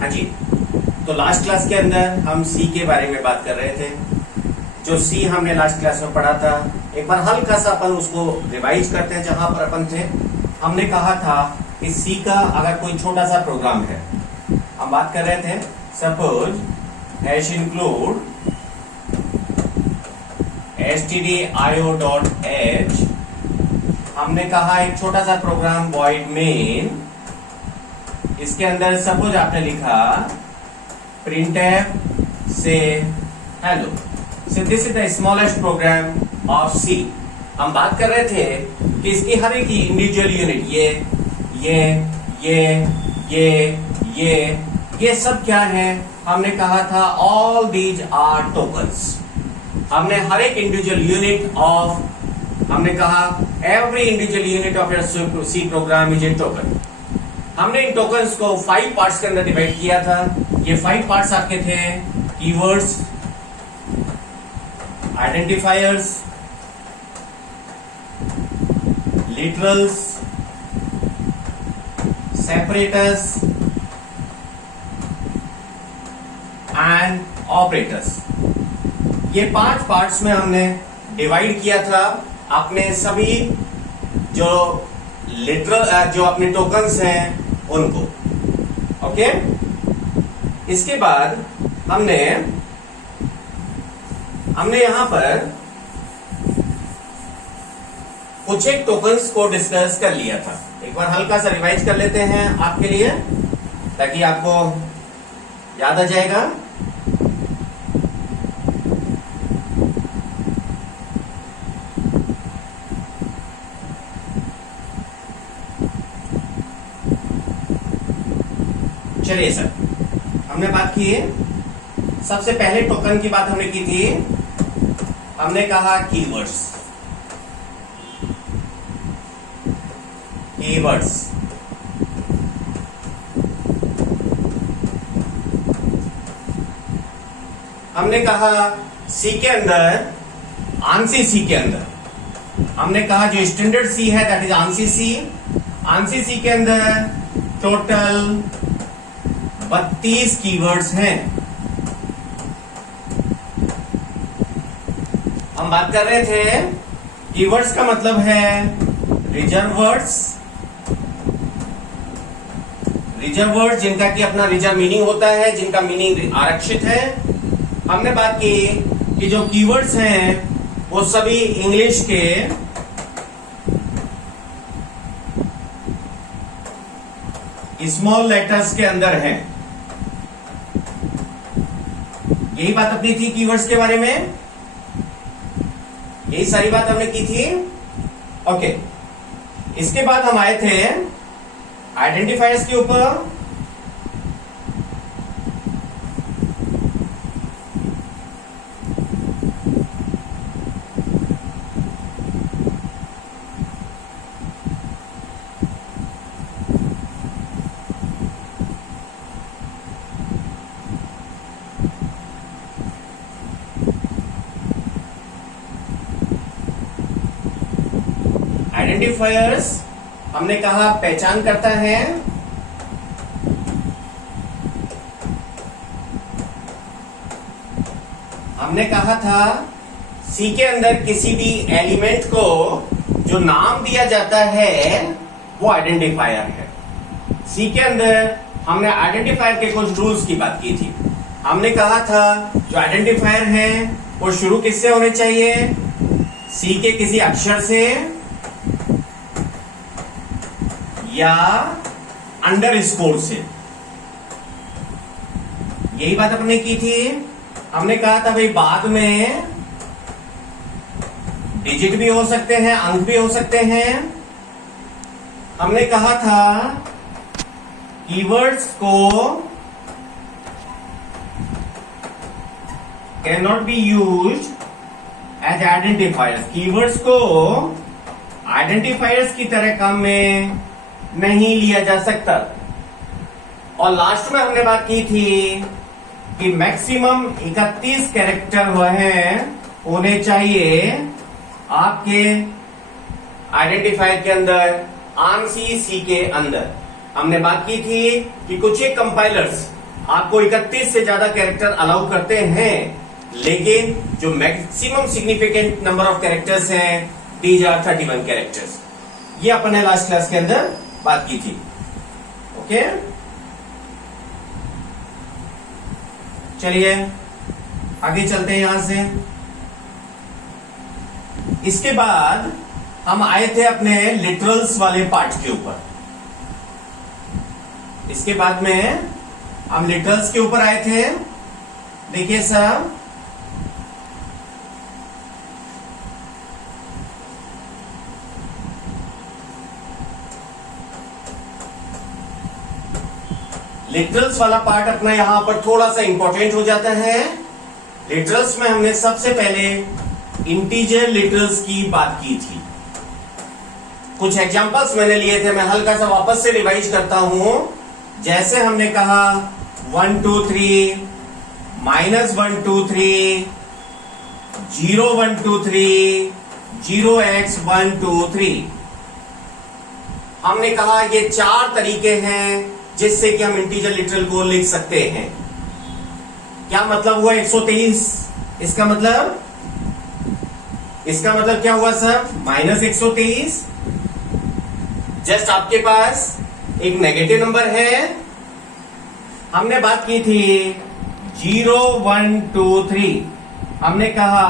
हाँ जी, तो last class के अंदर हम सी के बारे में बात कर रहे थे। जो सी हमने लास्ट क्लास में पढ़ा था, एक बार हल्का सा अपन उसको रिवाइज करते हैं। जहां पर अपन थे, हमने कहा था कि सी का अगर कोई छोटा सा प्रोग्राम है, हम बात कर रहे थे सपोज हैश इंक्लूड stdio.h, हमने कहा एक छोटा सा प्रोग्राम void main, इसके अंदर सपोज आपने लिखा printf से hello. So this is the smallest program of C। हम बात कर रहे थे कि इसकी हर एक इंडिविजुअल यूनिट ये सब क्या है। हमने कहा था all these are tokens। हमने हर एक इंडिविजुअल यूनिट ऑफ, हमने कहा every individual unit of your C program is a token. हमने इन टोकन्स को 5 पार्ट्स के अंदर डिवाइड किया था। ये 5 पार्ट्स आपके थे keywords, identifiers, literals, separators and operators. ये 5 पार्ट्स में हमने डिवाइड किया था अपने सभी जो लिटरल जो अपने टोकन्स हैं उनको। ओके, इसके बाद हमने यहां पर कुछ एक टोकन्स को डिस्कस कर लिया था। एक बार हल्का सा रिवाइज कर लेते हैं आपके लिए, ताकि आपको याद आ जाएगा। चलिए सर, हमने बात की है, सबसे पहले टोकन की बात हमने की थी। हमने कहा कीवर्ड्स। हमने कहा सी के अंदर, आंसी सी के अंदर हमने कहा जो स्टैंडर्ड सी है that is ANSI C. ANSI C के अंदर टोटल 32 कीवर्ड्स हैं। हम बात कर रहे थे कीवर्ड्स का मतलब है रिजर्व वर्ड्स, जिनका कि अपना रिजर्व मीनिंग होता है, जिनका मीनिंग आरक्षित है। हमने बात की कि जो कीवर्ड्स हैं वो सभी इंग्लिश के स्मॉल लेटर्स के अंदर हैं। यही बात अपनी थी कीवर्ड्स के बारे में, यही सारी बात हमने की थी। ओके, इसके बाद हम आए थे आइडेंटिफायर्स के ऊपर। आइडेंटिफायर्स हमने कहा पहचान करता है हमने कहा था सी के अंदर किसी भी एलिमेंट को जो नाम दिया जाता है वो आइडेंटिफायर है। सी के अंदर हमने आइडेंटिफायर के कुछ रूल्स की बात की थी। हमने कहा था जो आइडेंटिफायर है वो शुरू किससे होने चाहिए, सी के किसी अक्षर से या अंडरस्कोर से। यही बात हमने की थी। हमने कहा था भाई बाद में डिजिट भी हो सकते हैं, अंक भी हो सकते हैं। हमने कहा था कीवर्ड्स को can not be used as identifiers. Keywords को आइडेंटिफायर्स की तरह काम में नहीं लिया जा सकता। और लास्ट में हमने बात की थी कि मैक्सिमम 31 कैरेक्टर होने चाहिए आपके आइडेंटिफायर के अंदर, आंसी सी के अंदर। हमने बात की थी कि कुछ एक कंपाइलर्स आपको 31 से ज्यादा कैरेक्टर अलाउ करते हैं, लेकिन जो maximum significant number of characters हैं दीज आर 31 कैरेक्टर्स। ये अपन ने लास्ट क्लास के अंदर बात की थी। ओके, चलिए आगे चलते हैं यहां से। इसके बाद हम आए थे अपने लिटरल्स वाले पार्ट के ऊपर। इसके बाद में हम लिटरल्स के ऊपर आए थे। देखिए सर, लिटरल्स वाला पार्ट अपना यहां पर थोड़ा सा इंपॉर्टेंट हो जाता है। लिटरल्स में हमने सबसे पहले इंटीजर लिटरल्स की बात की थी। कुछ एग्जांपल्स मैंने लिए थे, मैं हल्का सा वापस से रिवाइज करता हूं। जैसे हमने कहा 1 2 3, -1 2 3, 0 1 2 3, 0x 1 2 3। हमने कहा ये 4 तरीके हैं जिससे कि हम इंटीजर लिटरल को लिख सकते हैं। क्या मतलब हुआ 123? इसका मतलब क्या हुआ सर? -123। जस्ट आपके पास एक नेगेटिव नंबर है। हमने बात की थी 0 1 2 3। हमने कहा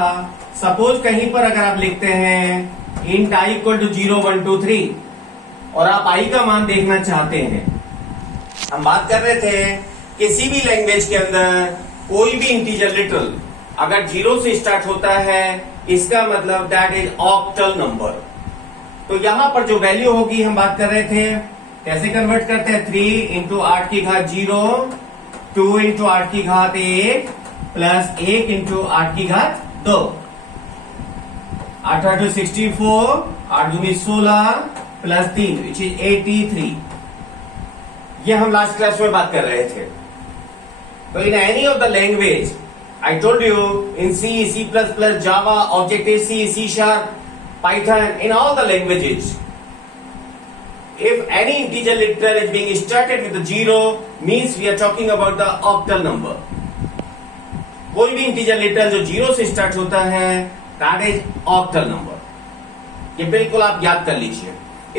सपोज कहीं पर अगर आप लिखते हैं इंट i इक्वल टू 0 1 2 3 और आप i का मान देखना चाहते हैं। हम बात कर रहे थे किसी भी लैंग्वेज के अंदर कोई भी इंटीजर लिटरल अगर 0 से स्टार्ट होता है, इसका मतलब दैट इज ऑक्टल नंबर। तो यहां पर जो वैल्यू होगी, हम बात कर रहे थे कैसे कन्वर्ट करते हैं, 3 इंटू 8 की घात 0, 2 इंटू 8 की घात 1 प्लस 1 इंटू 8 की घात 2। 8 8 64, 8 दूनी 16 प्लस 3 विच इज 83। ये हम लास्ट क्लास में बात कर रहे थे। तो in any of the language I told you in C, C++, Java, Objective-C, C#, Python, in all the languages, if any integer literal is being started with a 0, means we are talking about the octal number. कोई भी integer literal जो 0 से start होता है, that is octal number. ये बिल्कुल आप याद कर लीजिए,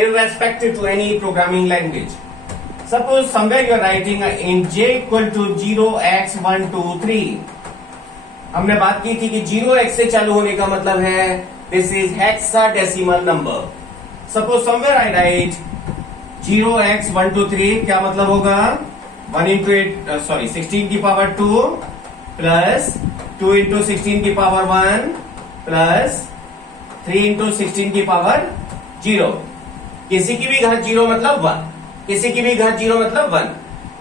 irrespective to any programming language. Suppose somewhere you are writing int j equal to 0x 1 2 3. हमने बात की थी कि 0x से चालू होने का मतलब है this is hexadecimal number. Suppose somewhere I right 0x 1 2 3, क्या मतलब होगा 1 इंटू 16 की पावर 2 प्लस 2 इंटू 16 की पावर 1 प्लस 3 इंटू 16 की पावर 0। किसी की भी घात 0 मतलब 1, किसी की भी घात 0 मतलब 1।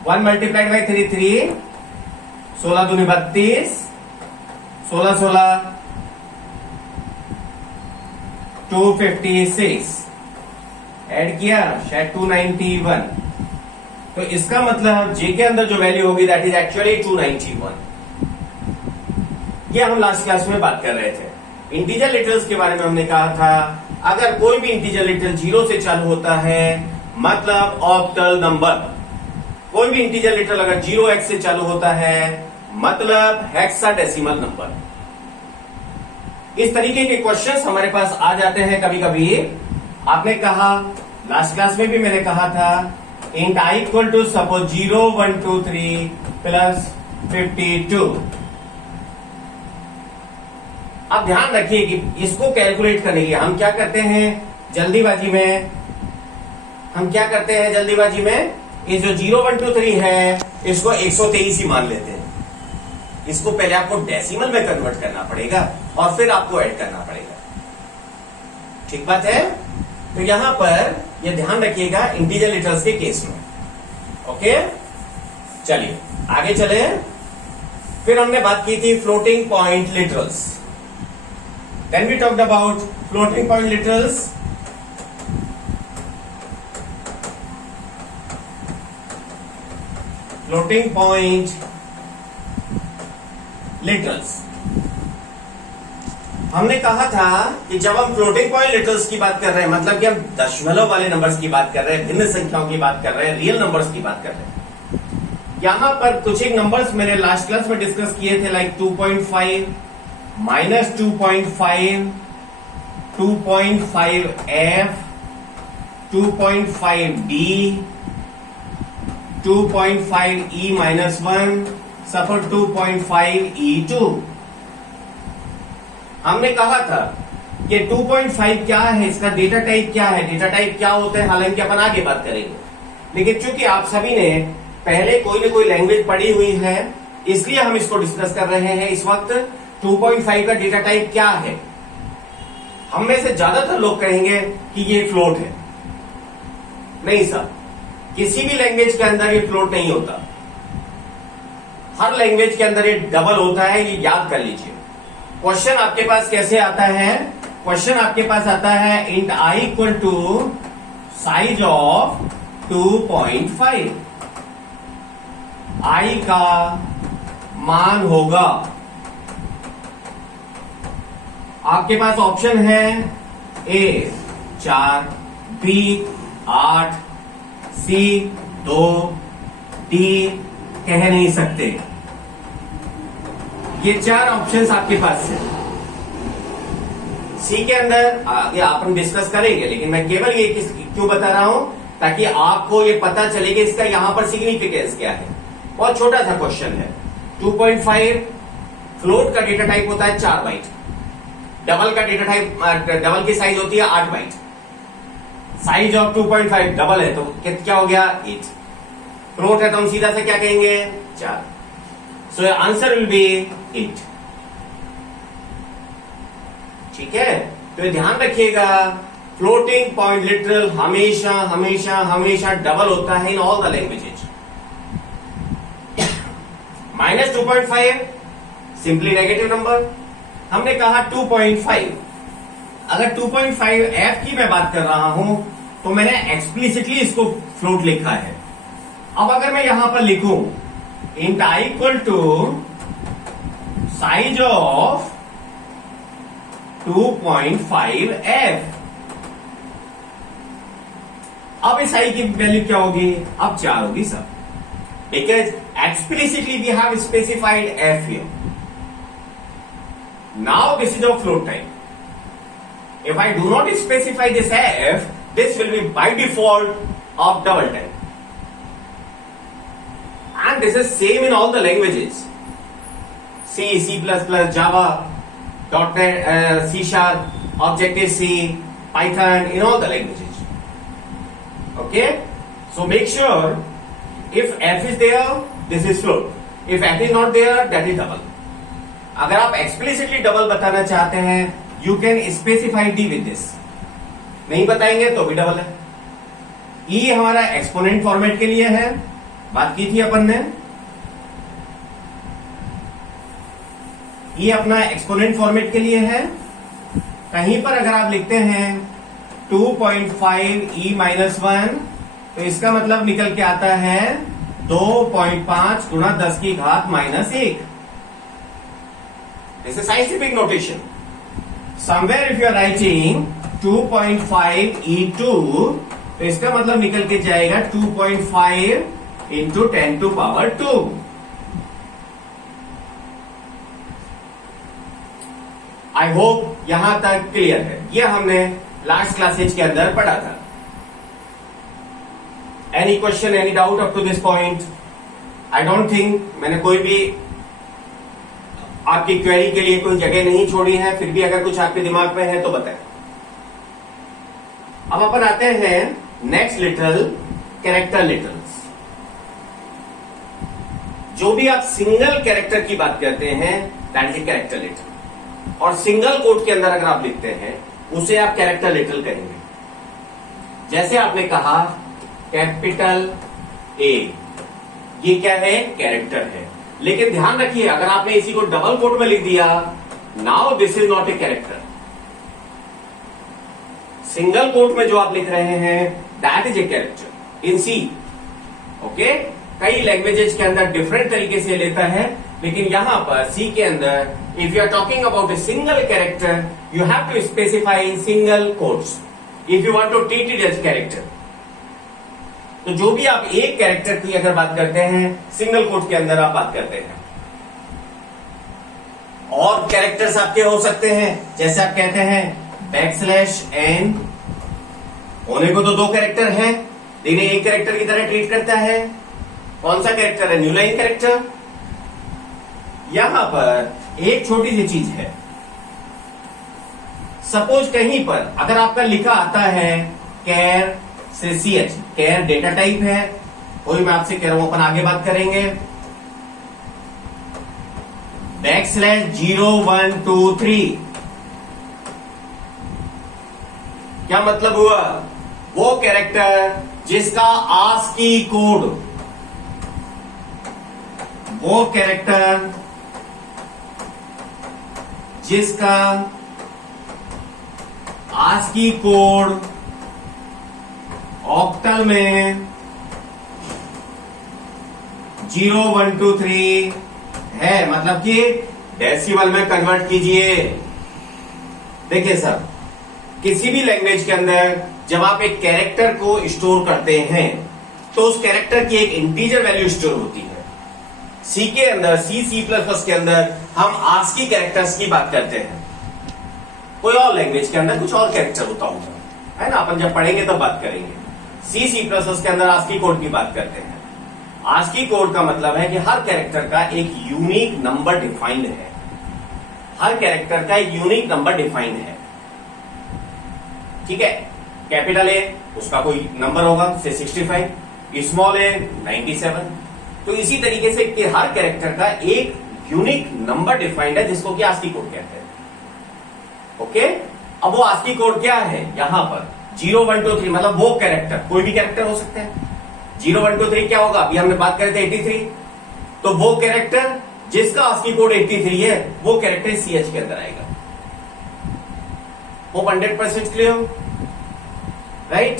1 मल्टीप्लाइड बाई 3 3, 16 दूनी 32, 16 16 256 ऐड किया शायद 291। तो इसका मतलब जे के अंदर जो वैल्यू होगी दैट इज एक्चुअली 291। ये हम लास्ट क्लास में बात कर रहे थे। इंटीजर लिटरल्स के बारे में हमने कहा था अगर कोई भी इंटीजर लिटरल 0 से चालू होता है मतलब ऑक्टल नंबर। कोई भी इंटीजर लिटरल अगर 0x से चालू होता है मतलब हेक्साडेसिमल नंबर। इस तरीके के क्वेश्चंस हमारे पास आ जाते हैं कभी कभी। आपने कहा लास्ट क्लास में भी मैंने कहा था int i equal to suppose 0 1 2 3 plus 52। अब ध्यान रखिए कि इसको कैलकुलेट करने के लिए हम क्या करते हैं जल्दीबाजी में, ये जो 0 1 2 3 है इसको 123 ही मान लेते हैं। इसको पहले आपको डेसिमल में कन्वर्ट करना पड़ेगा और फिर आपको ऐड करना पड़ेगा। ठीक बात है? तो यहां पर यह ध्यान रखिएगा इंटीजर लिटरल्स के केस में। ओके, चलिए आगे चले। फिर हमने बात की थी floating point literals. Then we talked about floating point literals. Floating point literals. हमने कहा था कि जब हम फ्लोटिंग पॉइंट लिटरल्स की बात कर रहे हैं मतलब कि हम दशमलव वाले नंबर्स की बात कर रहे हैं, भिन्न संख्याओं की बात कर रहे हैं, रियल नंबर्स की बात कर रहे हैं। यहां पर कुछ एक नंबर्स मैंने लास्ट क्लास में डिस्कस किए थे, लाइक 2.5, -2.5, 2.5f, 2.5d, 2.5e-1, सफर 2.5e2। हमने कहा था कि 2.5 क्या है, इसका डेटा टाइप क्या है, डेटा टाइप क्या होता है, हालांकि अपन आगे बात करेंगे। लेकिन चूंकि आप सभी ने पहले कोई ना कोई लैंग्वेज पढ़ी हुई है, इसलिए हम इसको डिस्कस कर रहे हैं इस वक्त। 2.5 का डेटा टाइप क्या है? हम में से ज्यादातर लोग कहेंगे कि ये फ्लोट है। नहीं सर, किसी भी लैंग्वेज के अंदर ये फ्लोट नहीं होता। हर लैंग्वेज के अंदर ये डबल होता है, ये याद कर लीजिए। क्वेश्चन आपके पास कैसे आता है? क्वेश्चन आपके पास आता है int I equal to size of 2.5। I का मान होगा, आपके पास ऑप्शन है ए 4, बी 8, सी 2, डी कह नहीं सकते। ये 4 ऑप्शंस आपके पास है। सी के अंदर आगे अपन डिस्कस करेंगे, लेकिन मैं केवल ये क्यों बता रहा हूं, ताकि आपको ये पता चले कि इसका यहां पर सिग्निफिकेंस क्या है। बहुत छोटा सा क्वेश्चन है। 2.5 फ्लोट का डेटा टाइप होता है 4 बाइट, डबल का डेटा टाइप, डबल की साइज होती है 8 बाइट। साइज ऑफ 2.5 डबल है तो क्या हो गया 8। फ्लोट है तो हम सीधा से क्या कहेंगे 4। So answer will be 8। ठीक है, तो ये ध्यान रखिएगा, फ्लोटिंग पॉइंट लिटरल हमेशा हमेशा हमेशा डबल होता है in all the languages. -2.5 simply negative number. हमने कहा 2.5, अगर 2.5f की मैं बात कर रहा हूं तो मैंने एक्सप्लिसिटली इसको फ्लोट लिखा है। अब अगर मैं यहां पर लिखूं int I equal to size of 2.5f, अब इस आई की वैल्यू क्या होगी? अब 4 होगी sir, because explicitly we have specified f here. Now this is our float type. If I do not specify this f, this will be by default of double type. And this is same in all the languages. C, C++, Java, .NET, C#, Objective-C, Python, in all the languages. Okay? So make sure if f is there, this is float. If f is not there, that is double. अगर आप explicitly double बताना चाहते हैं, you can specify D with this. नहीं बताएंगे तो भी double है। ई हमारा एक्सपोनेंट फॉर्मेट के लिए है, बात की थी अपन ने। ई अपना एक्सपोनेंट फॉर्मेट के लिए है। कहीं पर अगर आप लिखते हैं 2.5e-1 तो इसका मतलब निकल के आता है 2.5 गुणा 10 की घात -1। This is scientific notation. Somewhere if you are writing 2.5e2 तो इसका मतलब निकल के जाएगा 2.5 into 10 to power 2। I hope यहां तक क्लियर है। यह हमने लास्ट क्लासेज के अंदर पढ़ा था। Any question, any doubt up to this point? I don't think मैंने कोई भी आपकी क्वेरी के लिए कोई जगह नहीं छोड़ी है। फिर भी अगर कुछ आपके दिमाग में है तो बताएं। अब अपन आते हैं नेक्स्ट लिटरल, कैरेक्टर लिटरल्स। जो भी आप सिंगल कैरेक्टर की बात करते हैं दैट इज कैरेक्टर लिटरल, और सिंगल कोट के अंदर अगर आप लिखते हैं उसे आप कैरेक्टर लिटरल कहेंगे। जैसे आपने कहा कैपिटल ए, ये क्या है? कैरेक्टर है। लेकिन ध्यान रखिए, अगर आपने इसी को डबल कोट में लिख दिया, now this is not a character. Single quote में जो आप लिख रहे हैं that is a character in C. Okay, कई लैंग्वेजेस के अंदर डिफरेंट तरीके से लेता है, लेकिन यहां पर सी के अंदर if you are talking about a single character you have to specify in single quotes if you want to treat it as character. तो जो भी आप एक कैरेक्टर की अगर बात करते हैं सिंगल कोट के अंदर आप बात करते हैं। और कैरेक्टर्स आपके हो सकते हैं, जैसे आप कहते हैं बैकस्लैश n, होने को तो दो कैरेक्टर है लेकिन एक कैरेक्टर की तरह ट्रीट करता है। कौन सा कैरेक्टर है? New line character. यहां पर एक छोटी सी चीज है, सपोज कहीं पर अगर आपका लिखा आता है कैर से ch, कैर डेटा टाइप है, वही मैं आपसे कह रहा हूं, अपन आगे बात करेंगे। बैकस्लैश 0 1 2 3, क्या मतलब हुआ? वो कैरेक्टर जिसका आस्की कोड, वो कैरेक्टर जिसका आस्की कोड ऑक्टल में 0 1 2 3 है, मतलब कि डेसिमल में कन्वर्ट कीजिए। देखिए सर, किसी भी लैंग्वेज के अंदर जब आप एक कैरेक्टर को स्टोर करते हैं तो उस कैरेक्टर की एक इंटीजर वैल्यू स्टोर होती है। सी के अंदर, C++ के अंदर हम आस्की कैरेक्टर्स की बात करते हैं। कोई और लैंग्वेज के अंदर कुछ और कैरेक्टर होता होगा, है ना, अपन जब पढ़ेंगे तब बात करेंगे। C++ के अंदर आस्की कोड की बात करते हैं। आस्की कोड का मतलब है कि हर कैरेक्टर का एक यूनिक नंबर डिफाइंड है। हर कैरेक्टर का एक यूनिक नंबर डिफाइंड है, ठीक है। कैपिटल ए, उसका कोई नंबर होगा से 65, स्मॉल ए 97। तो इसी तरीके से कि हर कैरेक्टर का एक यूनिक नंबर डिफाइंड है जिसको कि आस्की कोड कहते हैं। ओके, अब वो आस्की कोड क्या है? यहां पर 0 1 2 3, मतलब वो कैरेक्टर, कोई भी कैरेक्टर हो सकता है। 0 1 2 3 क्या होगा? अभी हमने बात करे थे 83, तो वो कैरेक्टर जिसका आस्की कोड 83 है वो कैरेक्टर CH के अंदर आएगा। वो 100% क्लियर, राइट।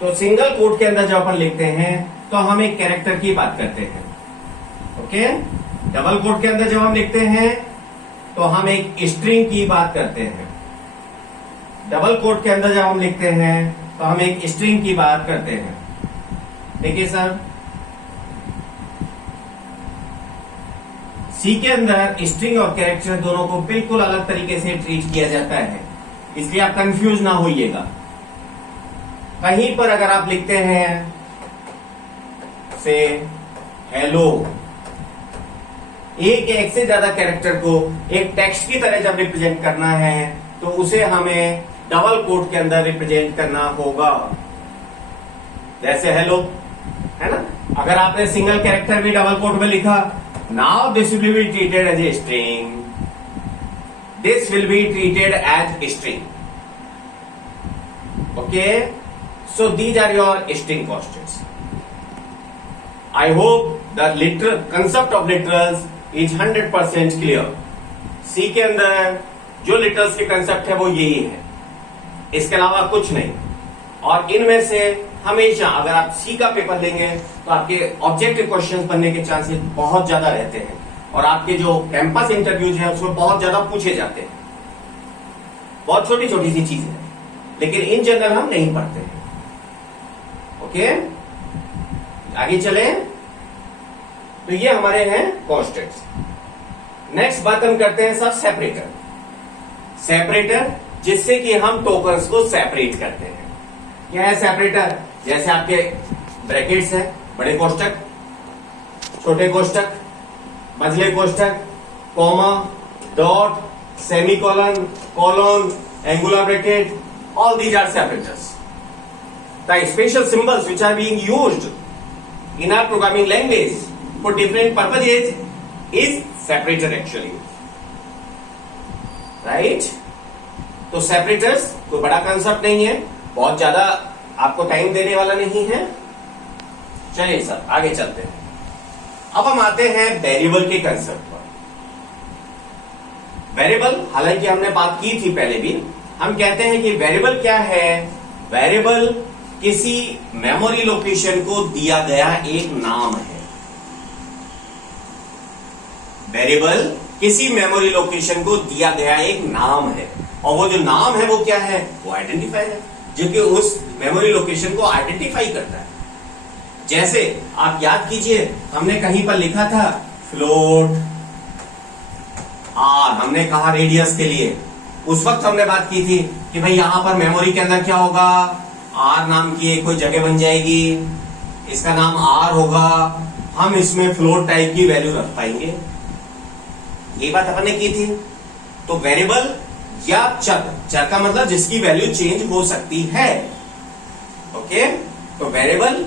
तो सिंगल कोट के अंदर जब अपन लिखते हैं तो हम एक कैरेक्टर की बात करते हैं, ओके। डबल कोट के अंदर जब हम लिखते हैं तो हम एक स्ट्रिंग की बात करते हैं। डबल कोट के अंदर जब हम लिखते हैं तो हम एक स्ट्रिंग की बात करते हैं। देखिए सर, सी के अंदर स्ट्रिंग और कैरेक्टर दोनों को बिल्कुल अलग तरीके से ट्रीट किया जाता है, इसलिए आप कंफ्यूज ना होइएगा। कहीं पर अगर आप लिखते हैं से हेलो, एक से ज्यादा कैरेक्टर को एक टेक्स्ट की तरह जब रिप्रेजेंट करना है तो उसे हमें डबल कोट के अंदर रिप्रेजेंट करना होगा। जैसे हेलो, है ना। अगर आपने सिंगल कैरेक्टर भी डबल कोट में लिखा, now this will be treated as a string, this will be treated as string, okay. So these are your string constants. I hope the literal concept of literals is 100% clear. C के अंदर जो literals के concept है वो यही है, इसके अलावा कुछ नहीं। और इनमें से हमेशा अगर आप C का पेपर लेंगे तो आपके ऑब्जेक्टिव क्वेश्चंस बनने के चांसेस बहुत ज्यादा रहते हैं और आपके जो कैंपस इंटरव्यूज हैं उसमें बहुत ज्यादा पूछे जाते हैं। बहुत छोटी छोटी सी चीज है, लेकिन इन जनरल हम नहीं पढ़ते हैं, ओके। आगे चले, तो ये हमारे हैं कॉन्स्टेंट्स। नेक्स्ट बात हम करते हैं सब सेपरेटर। सेपरेटर जिससे कि हम टोकन्स को सेपरेट करते हैं। क्या है सेपरेटर? जैसे आपके ब्रैकेट्स है, बड़े कोष्टक, छोटे कोष्टक, मझले कोष्टक, comma, dot, semicolon, colon, angular bracket, all these are separators. The special symbols which are being used in our programming language for different purposes is separator actually, right? तो सेपरेटर्स कोई बड़ा कंसेप्ट नहीं है, बहुत ज्यादा आपको टाइम देने वाला नहीं है। चलिए सर आगे चलते हैं। अब हम आते हैं वेरिएबल के कंसेप्ट पर। वेरिएबल, हालांकि हमने बात की थी पहले भी, हम कहते हैं कि वेरिएबल क्या है? वेरिएबल किसी मेमोरी लोकेशन को दिया गया एक नाम है। वेरिएबल किसी मेमोरी लोकेशन को दिया गया एक नाम है, और वो जो नाम है वो क्या है? वो आइडेंटिफायर है, जो कि उस मेमोरी लोकेशन को आइडेंटिफाई करता है। जैसे आप याद कीजिए, हमने कहीं पर लिखा था फ्लोट आर, हमने कहा रेडियस के लिए। उस वक्त हमने बात की थी कि भाई यहां पर मेमोरी के अंदर क्या होगा, आर नाम की एक कोई जगह बन जाएगी, इसका नाम आर होगा, हम इसमें फ्लोट टाइप की वैल्यू रख पाएंगे। ये बात अपन ने की थी। तो वेरिएबल या चर, चर का मतलब जिसकी वैल्यू चेंज हो सकती है। ओके, तो वेरिएबल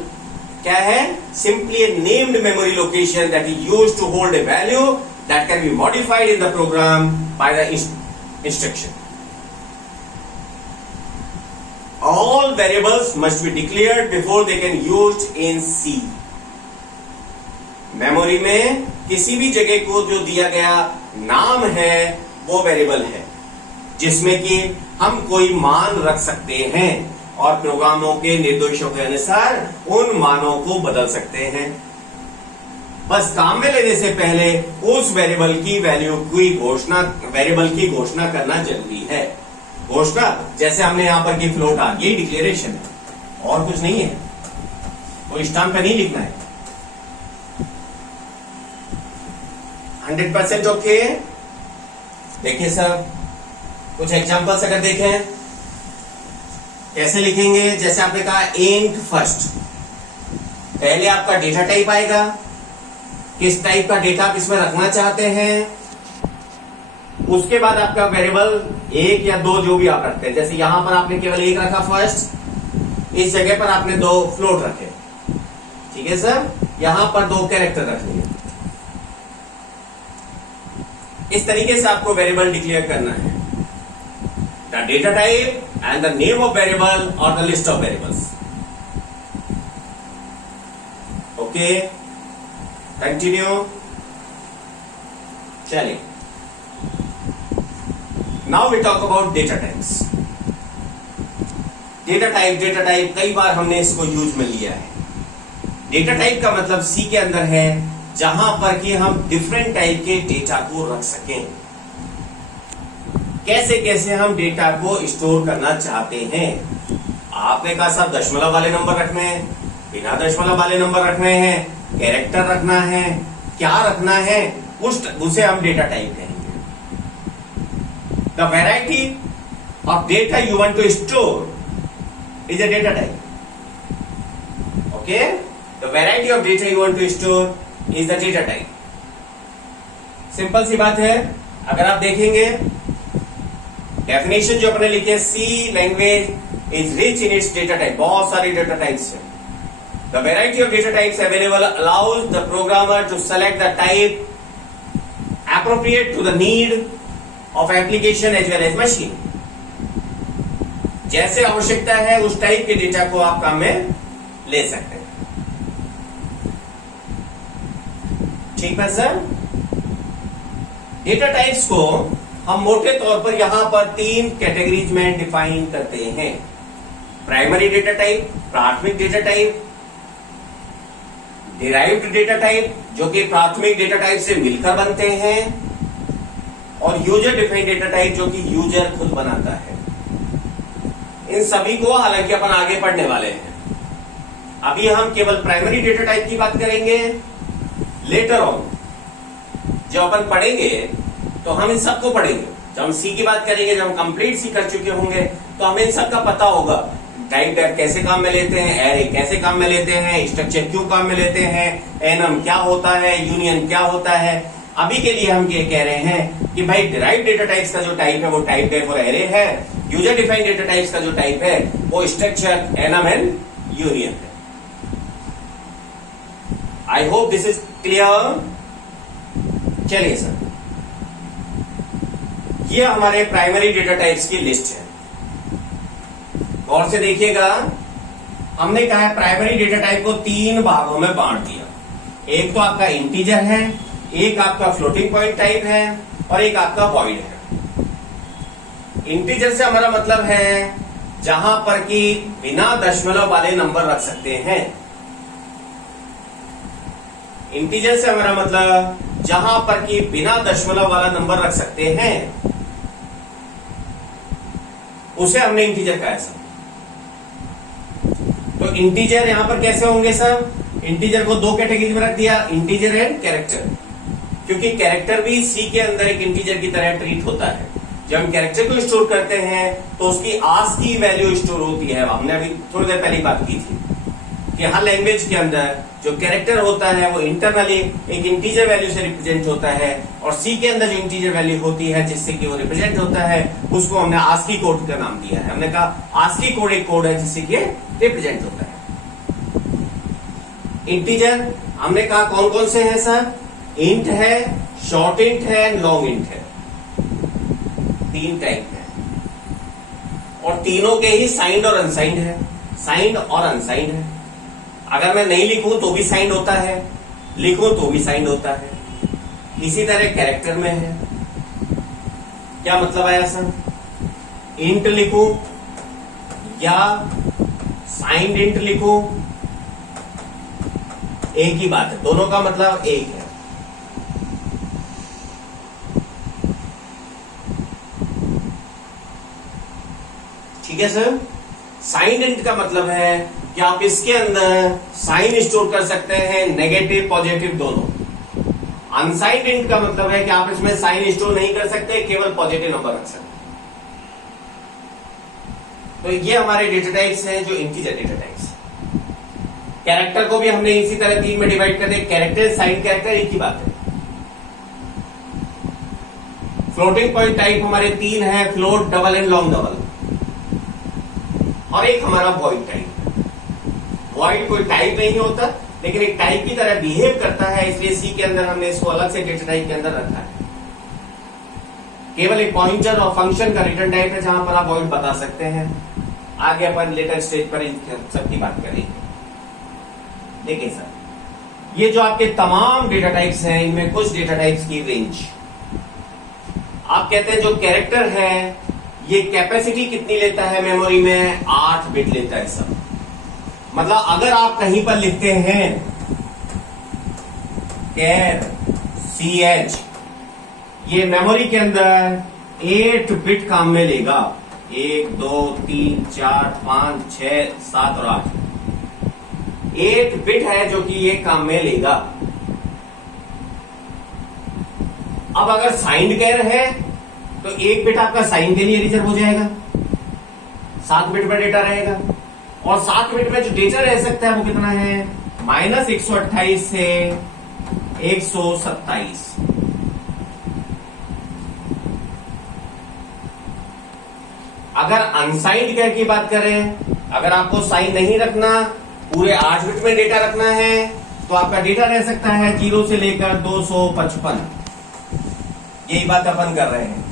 क्या है, simply a named memory location that is used to hold a value that can be modified in the program by the instruction. All variables must be declared before they can used in C. Memory में किसी भी जगह को जो दिया गया नाम है वो वेरिएबल है, जिसमें कि हम कोई मान रख सकते हैं और प्रोग्रामों के निर्देशों के अनुसार उन मानों को बदल सकते हैं। बस काम में लेने से पहले उस वेरिएबल की वैल्यू की घोषणा, वेरिएबल की घोषणा करना जरूरी है। घोषणा जैसे हमने यहां पर की फ्लोट आ, ये डिक्लेरेशन है और कुछ नहीं है, कोई स्टाम्प पे नहीं लिखना है। 100% ओके। देखिए सर, कुछ एग्जांपल्स अगर देखें कैसे लिखेंगे, जैसे आपने कहा इंट फर्स्ट, पहले आपका डेटा टाइप आएगा, किस टाइप का डेटा आप इसमें रखना चाहते हैं, उसके बाद आपका वेरिएबल एक या दो जो भी आप रखते हैं। जैसे यहां पर आपने केवल एक रखा फर्स्ट, इस जगह पर आपने दो फ्लोट रखे, ठीक है सर, यहां पर दो कैरेक्टर रख लिए। इस तरीके से आपको वेरिएबल डिक्लेयर करना है, the data type and the name of variable और the list of variables. Okay, continue. चलिए, now we talk about data types. Data type कई बार हमने इसको यूज में लिया है। डेटा टाइप का मतलब सी के अंदर है जहां पर कि हम डिफरेंट टाइप के डेटा को रख सकें। कैसे कैसे हम डेटा को स्टोर करना चाहते हैं। आपने कहा साहब दशमलव वाले नंबर रखने हैं, बिना दशमलव वाले नंबर रखने हैं, कैरेक्टर रखना है, क्या रखना है, उसे हम डेटा टाइप कहेंगे। The variety of data you want to store is a data type. Okay? The variety of data you want to store is the data type. Simple सी बात है। अगर आप देखेंगे डेफिनेशन जो अपने लिखे, C language is rich in its data type, बहुत सारी डेटा टाइप्स है। The variety of data types available allows the programmer to select the type appropriate to the need of application as well as machine. जैसे आवश्यकता है उस type के data को आप काम में ले सकते हैं। ठीक है सर। डेटा टाइप्स को हम मोटे तौर पर यहां पर तीन कैटेगरीज में डिफाइन करते हैं। प्राइमरी डेटा टाइप, प्राथमिक data type, derived data type जो कि प्राथमिक डेटा टाइप से मिलकर बनते हैं, और यूजर डिफाइंड डेटा टाइप जो कि यूजर खुद बनाता है। इन सभी को हालांकि अपन आगे पढ़ने वाले हैं। अभी हम केवल प्राइमरी डेटा टाइप की बात करेंगे। लेटर ऑन जब अपन पढ़ेंगे तो हम इन सबको पढ़ेंगे। जब हम सी की बात करेंगे, जब हम कंप्लीट सी कर चुके होंगे तो हमें इन सबका पता होगा। टाइप कैसे काम में लेते हैं, एरे कैसे काम में लेते हैं, स्ट्रक्चर क्यों काम में लेते हैं, एनम क्या होता है, यूनियन क्या होता है। अभी के लिए हम ये कह रहे हैं कि भाई डिराइव्ड डेटा टाइप्स का जो टाइप है वो टाइप टाइप और एरे है। यूजर डिफाइंड डेटा टाइप्स का जो टाइप है वो स्ट्रक्चर, एनम एंड यूनियन है। I hope this is clear. चलिए सर, ये हमारे प्राइमरी डेटा टाइप्स की लिस्ट है। गौर से देखिएगा, हमने कहा है प्राइमरी डेटा टाइप को तीन भागों में बांट दिया। एक तो आपका इंटीजर है, एक आपका फ्लोटिंग पॉइंट टाइप है और एक आपका वॉइड है। इंटीजर से हमारा मतलब है जहां पर कि बिना दशमलव वाले नंबर रख सकते हैं। इंटीजर से हमारा मतलब जहां पर कि बिना दशमलव वाला नंबर रख सकते हैं, उसे हमने इंटीजर कहा है सर। तो इंटीजर यहां पर कैसे होंगे सर? इंटीजर को दो कैटेगरी में रख दिया, इंटीजर एंड कैरेक्टर, क्योंकि कैरेक्टर भी सी के अंदर एक इंटीजर की तरह ट्रीट होता है। जब हम कैरेक्टर को स्टोर करते हैं तो उसकी आस्की वैल्यू स्टोर होती है। हमने अभी थोड़ी देर पहले बात की थी कि हर लैंग्वेज के अंदर जो कैरेक्टर होता है वो इंटरनली एक इंटीजर वैल्यू से रिप्रेजेंट होता है, और सी के अंदर जो इंटीजर वैल्यू होती है जिससे कि वो रिप्रेजेंट होता है उसको हमने आस्की कोड का नाम दिया है। हमने कहा आस्की कोड एक कोड है जिससे कि रिप्रेजेंट होता है। इंटीजर हमने कहा कौन कौन से हैं सर? इंट है, शॉर्ट इंट है, लॉन्ग इंट है, तीन टाइप है, और तीनों के ही साइंड और अनसाइंड है, साइंड और अनसाइंड है। अगर मैं नहीं लिखूं तो भी साइंड होता है, लिखूं तो भी साइंड होता है। इसी तरह कैरेक्टर में है। क्या मतलब आया सर? इंट लिखूं या साइंड इंट लिखूं, एक ही बात है, दोनों का मतलब एक है। ठीक है सर। साइंड इंट का मतलब है कि आप इसके अंदर साइन स्टोर कर सकते हैं, नेगेटिव पॉजिटिव दोनों। अनसाइंड इंट का मतलब है कि आप इसमें साइन स्टोर नहीं कर सकते, केवल पॉजिटिव नंबर रख सकते। तो ये हमारे डेटा टाइप्स हैं जो इंटीजर डेटा टाइप्स। कैरेक्टर को भी हमने इसी तरह तीन में डिवाइड कर दिया, कैरेक्टर, साइंड, कैरेक्टर, एक ही बात है। फ्लोटिंग पॉइंट टाइप हमारे तीन है, float, double and long double, और एक हमारा वॉइड टाइप। वॉइड कोई टाइप नहीं होता लेकिन एक टाइप की तरह बिहेव करता है, इसलिए सी के अंदर हमने इसको अलग से डेटा टाइप के अंदर रखा है। केवल एक पॉइंटर और फंक्शन का रिटर्न टाइप है जहां पर आप वॉइड बता सकते हैं। आगे अपन लेटर स्टेज पर इन सबकी बात करेंगे। देखिए सर, ये जो आपके तमाम डेटा टाइप्स हैं इनमें कुछ डेटा टाइप्स की रेंज। आप कहते हैं जो कैरेक्टर है ये कैपेसिटी कितनी लेता है मेमोरी में? 8 बिट लेता है सर। मतलब अगर आप कहीं पर लिखते हैं कैर CH, ये मेमोरी के अंदर 8 बिट काम में लेगा। 1 2 3 4 5 6 7 और 8, 8 बिट है जो कि ये काम में लेगा। अब अगर साइंड कैर है तो 1 बिट आपका साइन के लिए रिजर्व हो जाएगा, 7 बिट पर डेटा रहेगा, और 7 बिट में जो डेटा रह सकता है वो कितना है? -128 से 127। अगर अनसाइंड कैर की बात करें, अगर आपको साइन नहीं रखना, पूरे 8 बिट में डेटा रखना है, तो आपका डेटा रह सकता है 0 से लेकर 255। यही बात अपन कर रहे हैं।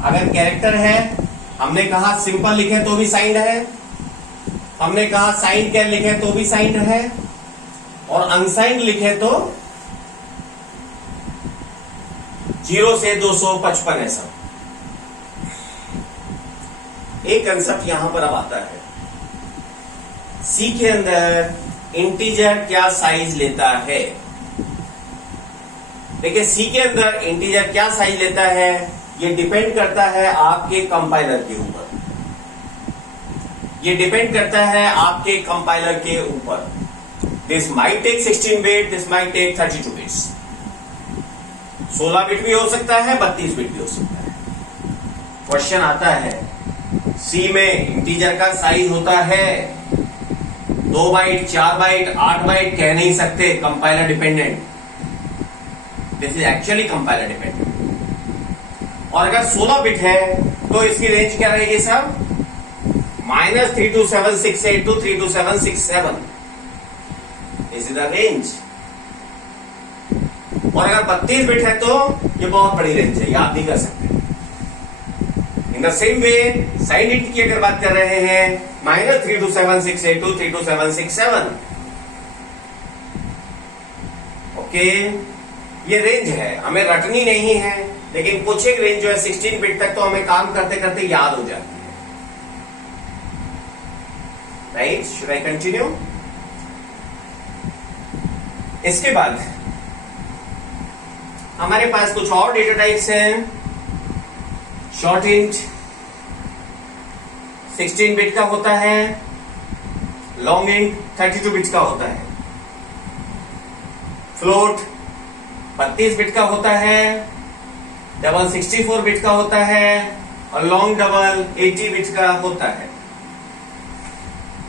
अगर कैरेक्टर है, हमने कहा सिंपल लिखे तो भी साइंड है, हमने कहा साइंड कैर लिखे तो भी साइंड है, और अनसाइंड लिखे तो 0 से 255 है सब। एक कंसेप्ट यहां पर अब आता है, सी के अंदर इंटीजर क्या साइज लेता है। देखिए सी के अंदर इंटीजर क्या साइज लेता है ये डिपेंड करता है आपके कंपाइलर के ऊपर। ये डिपेंड करता है आपके कंपाइलर के ऊपर। This might take 16 bit, this might take 32 bits. 16 bit भी हो सकता है, 32 बिट भी हो सकता है। क्वेश्चन आता है, सी में इंटीजर का साइज होता है 2 बाइट, 4 बाइट, 8 बाइट, कह नहीं सकते, compiler dependent. This is actually compiler dependent. और अगर 16 बिट है तो इसकी रेंज क्या रहेगी sir? -32768 to 32767। This is the range. और अगर 32 बिट है तो ये बहुत बड़ी रेंज है, ये आप नहीं कर सकते। In the same way signed int की अगर बात कर रहे हैं, -32768 to 32767। ओके, ये रेंज है, हमें रटनी नहीं है, लेकिन कुछ एक रेंज जो है 16 बिट तक तो हमें काम करते करते याद हो जाती है। Right, should I continue? इसके बाद हमारे पास कुछ और डेटा टाइप्स हैं। शॉर्ट इंट 16 बिट का होता है, लॉन्ग इंट 32 बिट का होता है। फ्लोट 32 बिट का होता है, डबल 64 बिट का होता है और लॉन्ग डबल 80 बिट का होता है।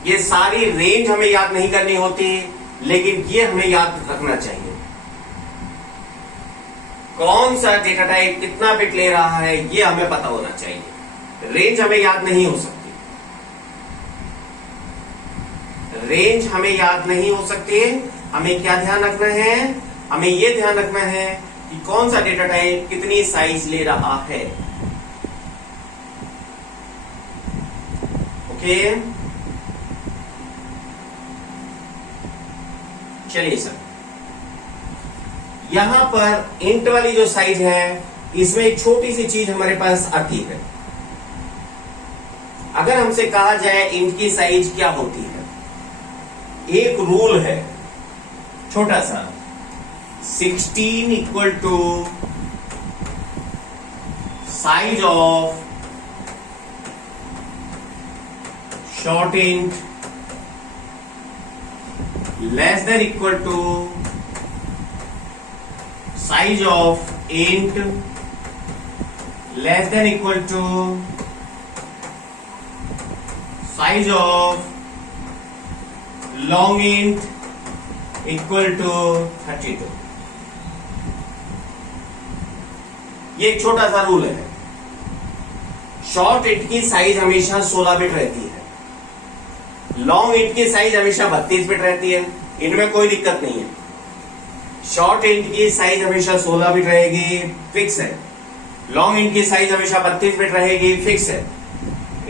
ये सारी रेंज हमें याद नहीं करनी होती, लेकिन ये हमें याद रखना चाहिए कौन सा डेटा टाइप कितना बिट ले रहा है, ये हमें पता होना चाहिए। रेंज हमें याद नहीं हो सकती, रेंज हमें याद नहीं हो सकती। हमें क्या ध्यान रखना है, हमें यह ध्यान रखना है कि कौन सा डेटा टाइप कितनी साइज ले रहा है। ओके, चलिए सर, यहां पर इंट वाली जो साइज है, इसमें एक छोटी सी चीज हमारे पास आती है। अगर हमसे कहा जाए इंट की साइज क्या होती है, एक रूल है छोटा सा, 16 equal to size of short int less than equal to size of int less than equal to size of long int equal to 32। ये एक छोटा सा रूल है। शॉर्ट इंट की साइज हमेशा 16 बिट रहती है, लॉन्ग इंट की साइज हमेशा 32 बिट रहती है। इनमें कोई दिक्कत नहीं है। शॉर्ट इंट की साइज हमेशा 16 बिट रहेगी, फिक्स है। लॉन्ग इंट की साइज हमेशा 32 बिट रहेगी, फिक्स है।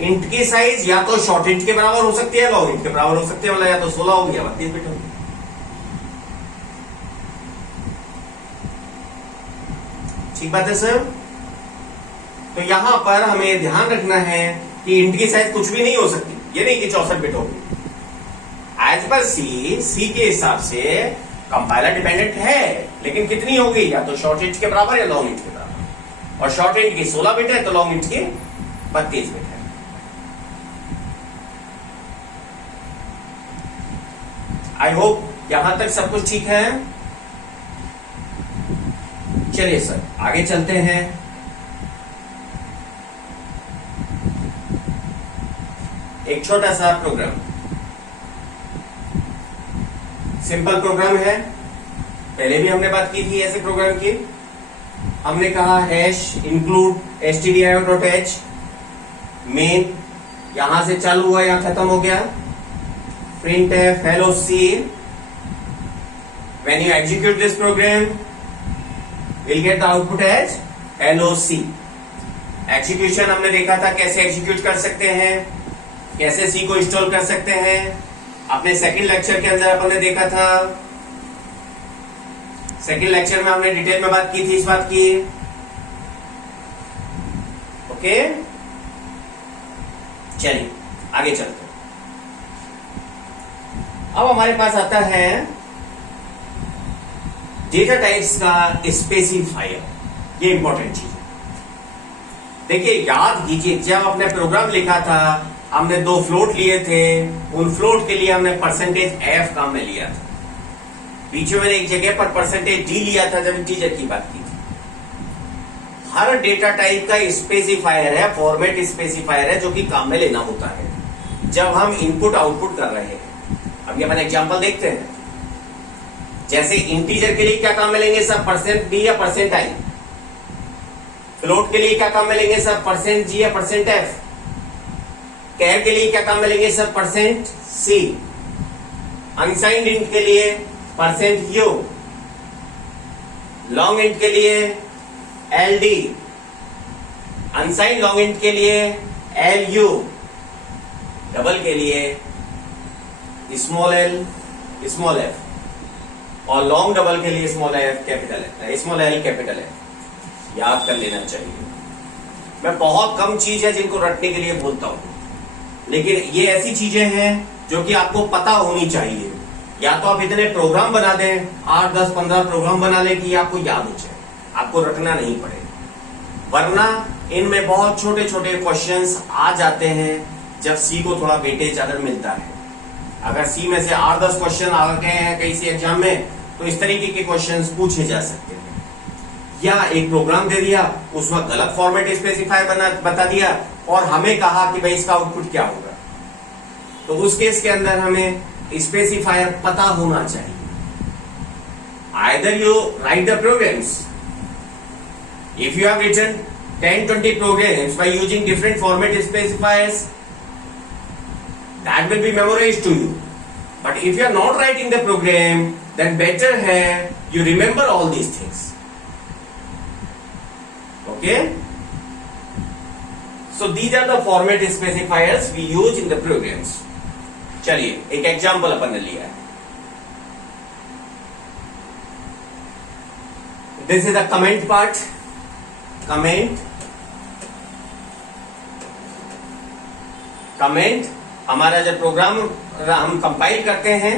इंट की साइज या तो शॉर्ट इंट के बराबर हो सकती है, लॉन्ग इंट के बराबर हो सकती है, मतलब या तो 16 होगी या 32 बिट होगी। ठीक बात है सर। तो यहां पर हमें ध्यान रखना है कि इंट की साइज कुछ भी नहीं हो सकती, ये नहीं कि 64 बिट होगी। एज पर सी के हिसाब से कंपाइलर डिपेंडेंट है, लेकिन कितनी होगी, या तो शॉर्ट इंट के बराबर या लॉन्ग इंट के बराबर। और शॉर्ट इंट की 16 बिट है तो लॉन्ग इंट की 32 बिट है। आई होप यहां तक सब कुछ ठीक है। चलिए सर, आगे चलते हैं। एक छोटा सा प्रोग्राम, सिंपल प्रोग्राम है। पहले भी हमने बात की थी ऐसे प्रोग्राम की। हमने कहा हैश इंक्लूड stdio.h मेन, यहां से चालू हुआ, यहां खत्म हो गया। printf hello c, when you execute this program we'll get the output as hello c। Execution हमने देखा था कैसे एग्जीक्यूट कर सकते हैं, कैसे सी को इंस्टॉल कर सकते हैं। अपने सेकंड लेक्चर के अंदर अपन ने देखा था। सेकंड लेक्चर में हमने डिटेल में बात की थी इस बात की। ओके, चलिए आगे चलते हैं। अब हमारे पास आता है डेटा टाइप्स का स्पेसिफायर। ये इंपॉर्टेंट चीज है। देखिए, याद कीजिए, जब अपने प्रोग्राम लिखा था हमने 2 फ्लोट लिए थे। उन फ्लोट के लिए हमने %f काम में लिया था। पीछे मैंने एक जगह पर %d लिया था जब इंटीजर की बात की थी। हर डेटा टाइप का स्पेसिफायर है, फॉर्मेट स्पेसिफायर है, जो कि काम में लेना होता है जब हम इनपुट आउटपुट कर रहे हैं। अभी अपन एग्जांपल देखते हैं। जैसे इंटीजर के लिए क्या काम में लेंगे सब, %d या %i। फ्लोट के लिए क्या काम में लेंगे सब, %g या %f। कैर के लिए क्या काम में लेंगे सब, %c। अनसाइंड इंट के लिए %u। लॉन्ग इंट के लिए LD। अनसाइंड लॉन्ग इंट के लिए LU। डबल के लिए स्मॉल l स्मॉल f। और लॉन्ग डबल के लिए small f capital f, small l capital f। याद कर लेना चाहिए। मैं बहुत कम चीज है जिनको रटने के लिए बोलता हूं, लेकिन ये ऐसी चीजें हैं जो कि आपको पता होनी चाहिए। या तो आप इतने प्रोग्राम बना दें, 8, 10, 15 प्रोग्राम बना लें कि आपको याद हो जाए, आपको रटना नहीं पड़े। वरना इनमें बहुत छोटे छोटे क्वेश्चंस आ जाते हैं जब सी को थोड़ा वेटेज अगर मिलता है। अगर सी में से 8-10 क्वेश्चन आ गए हैं कहीं से एग्जाम में, तो इस तरीके के क्वेश्चंस पूछे जा सकते हैं। या एक प्रोग्राम दे दिया, उसमें गलत फॉर्मेट स्पेसिफाई बता दिया और हमें कहा कि भाई इसका आउटपुट क्या होगा, तो उस केस के अंदर हमें स्पेसिफायर पता होना चाहिए। Either you write the programs, if you have written 10-20 programs by using different format specifiers, that will be memorized to you. But if you are not writing the program, then better है you remember all these things. Okay? So these are the format specifiers we use in the programs. चलिए एक example अपन ने लिया है। This is the comment part. Comment हमारा जब programme हम compile करते हैं,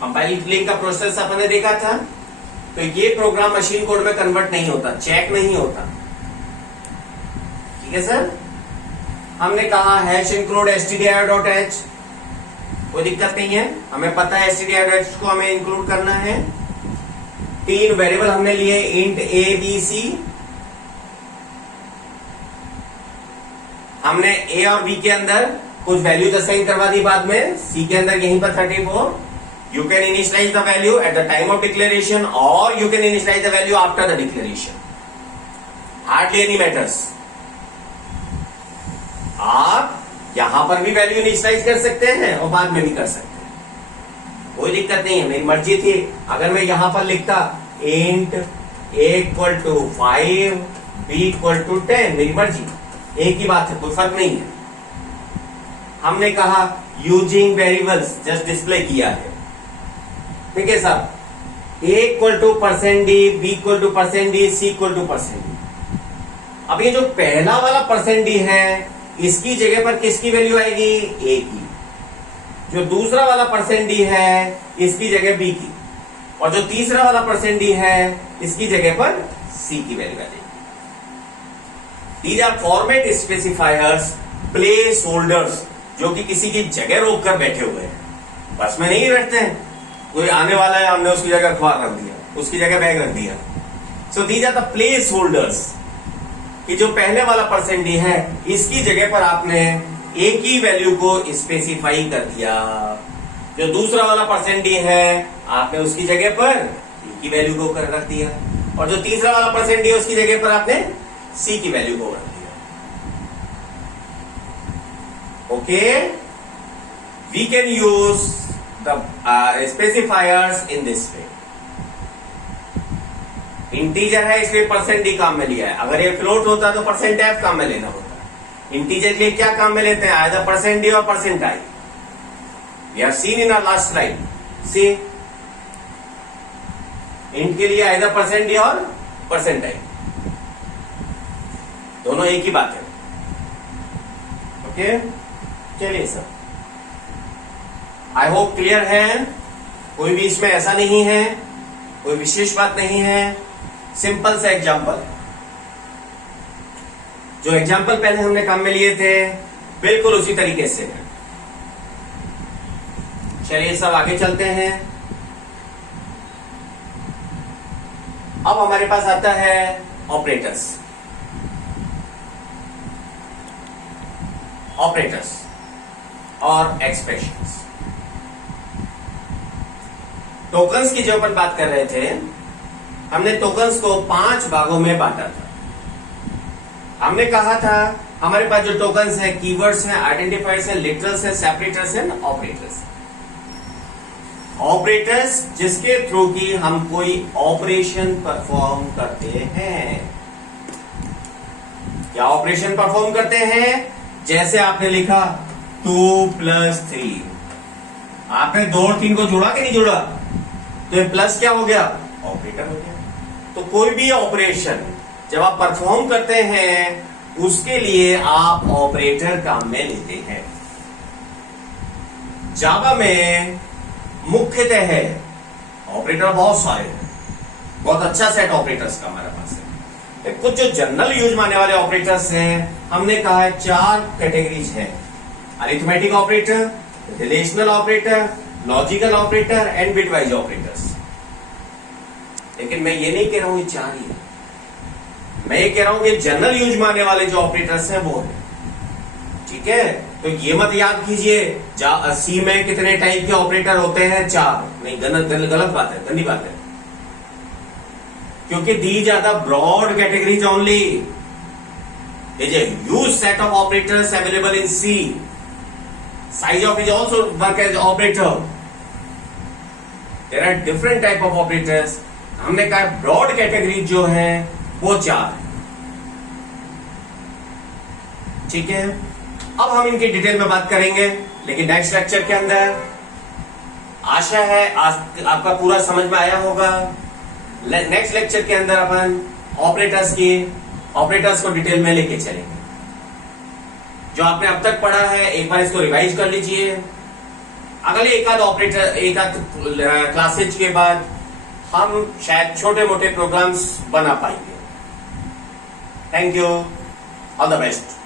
कंपाइलिंग का प्रोसेस अपन ने देखा था, तो ये प्रोग्राम मशीन कोड में कन्वर्ट नहीं होता, चेक नहीं होता। ठीक है सर, हमने कहा #include stdio.h, कोई दिक्कत नहीं है, हमें पता है stdio.h को हमें इंक्लूड करना है। 3 वेरिएबल हमने लिए, इंट a b c, हमने a और b के अंदर कुछ वैल्यूज असाइन करवा दी, बाद में c के अंदर यहीं पर 34। You can initialise the value at the time of declaration और you can initialise the value after the declaration, hardly any matters. आप यहां पर भी वैल्यू इनिशियलाइज कर सकते हैं और बाद में भी कर सकते हैं, कोई दिक्कत नहीं है, मेरी मर्जी थी। अगर मैं यहां पर लिखता इंट a = 5 b = 10, मेरी मर्जी, एक ही बात है, कोई फर्क नहीं है। हमने कहा यूजिंग वेरिएबल्स, जस्ट डिस्प्ले किया है। ठीक है साहब, a = %d, b = %d, c = %d। अब ये जो पहला वाला %d है, इसकी जगह पर किसकी वैल्यू आएगी? a की। जो दूसरा वाला %d है, इसकी जगह b की, और जो तीसरा वाला %d है, इसकी जगह पर c की वैल्यू आ जाएगी। These are format specifiers, placeholders, जो कि किसी की जगह रोक कर बैठे हुए हैं, बस में नहीं बैठते हैं। कोई आने वाला है, हमने उसकी जगह अखबार रख दिया, उसकी जगह बैग रख दिया। So these are the placeholders, कि जो पहले वाला %d है, इसकी जगह पर आपने एक ही वैल्यू को स्पेसिफाई कर दिया। जो दूसरा वाला %d है, आपने उसकी जगह पर एक ही वैल्यू को रख दिया, और जो तीसरा वाला %d है, उसकी जगह पर आपने c की वैल्यू को रख दिया। Okay, we can use the specifiers in this way. Integer है, इसलिए %d काम में लिया है। अगर ये फ्लोट होता तो %f काम में लेना होता। इंटीजर के लिए क्या काम में लेते हैं? आइदर %d और %i। We have seen in our last slide, C int के लिए आइदर %d और %i, दोनों एक ही बात है। ओके, चलिए सर, आई होप क्लियर है, कोई भी इसमें ऐसा नहीं है, कोई विशेष बात नहीं है, सिंपल सा एग्जाम्पल। जो एग्जाम्पल पहले हमने काम में लिए थे, बिल्कुल उसी तरीके से है। चलिए सब आगे चलते हैं। अब हमारे पास आता है ऑपरेटर्स। और एक्सप्रेशंस। टोकन्स की जो अपन बात कर रहे थे, हमने टोकन्स को 5 भागों में बांटा था। हमने कहा था हमारे पास जो टोकन्स हैं, कीवर्ड्स हैं, आइडेंटिफायर्स हैं, लिटरल्स हैं, सेपरेटर्स हैं, ऑपरेटर्स। ऑपरेटर्स जिसके थ्रू की हम कोई ऑपरेशन परफॉर्म करते हैं। क्या ऑपरेशन परफॉर्म करते हैं? जैसे आपने लिखा 2 + 3, आपने 2 और 3 को जोड़ा कि नहीं जोड़ा, तो ये प्लस क्या हो गया? ऑपरेटर हो गया। तो कोई भी ऑपरेशन जब आप परफॉर्म करते हैं, उसके लिए आप ऑपरेटर काम में लेते हैं। जावा में मुख्यतः है ऑपरेटर बहुत सारे हैं, बहुत अच्छा सेट ऑपरेटर्स का हमारे पास है। कुछ जो जनरल यूज मानने वाले ऑपरेटर्स हैं, हमने कहा है 4 कैटेगरीज है। Arithmetic operator, relational operator, logical operator and bitwise operators. लेकिन मैं ये नहीं कह रहा हूं ये 4 ही है, मैं ये कह रहा हूं कि जनरल यूज में आने वाले जो ऑपरेटर्स हैं वो है। ठीक है, तो ये मत याद कीजिए सी में कितने टाइप के ऑपरेटर होते हैं, 4। नहीं, गलत बात है, गंदी बात है, क्योंकि दी ज्यादा broad categories only is a huge set of operators available in C. Size of is also work as operator. There are different type of operators. हमने कहा ब्रॉड कैटेगरी जो है वो 4 है। ठीक है, अब हम इनकी डिटेल में बात करेंगे, लेकिन नेक्स्ट लेक्चर के अंदर। आशा है आज आपका पूरा समझ में आया होगा। नेक्स्ट लेक्चर के अंदर अपन ऑपरेटर्स को डिटेल में लेके चलेंगे। जो आपने अब तक पढ़ा है एक बार इसको रिवाइज कर लीजिए। अगले एक आध क्लासेज के बाद हम शायद छोटे मोटे प्रोग्राम्स बना पाएंगे। Thank you, all the best.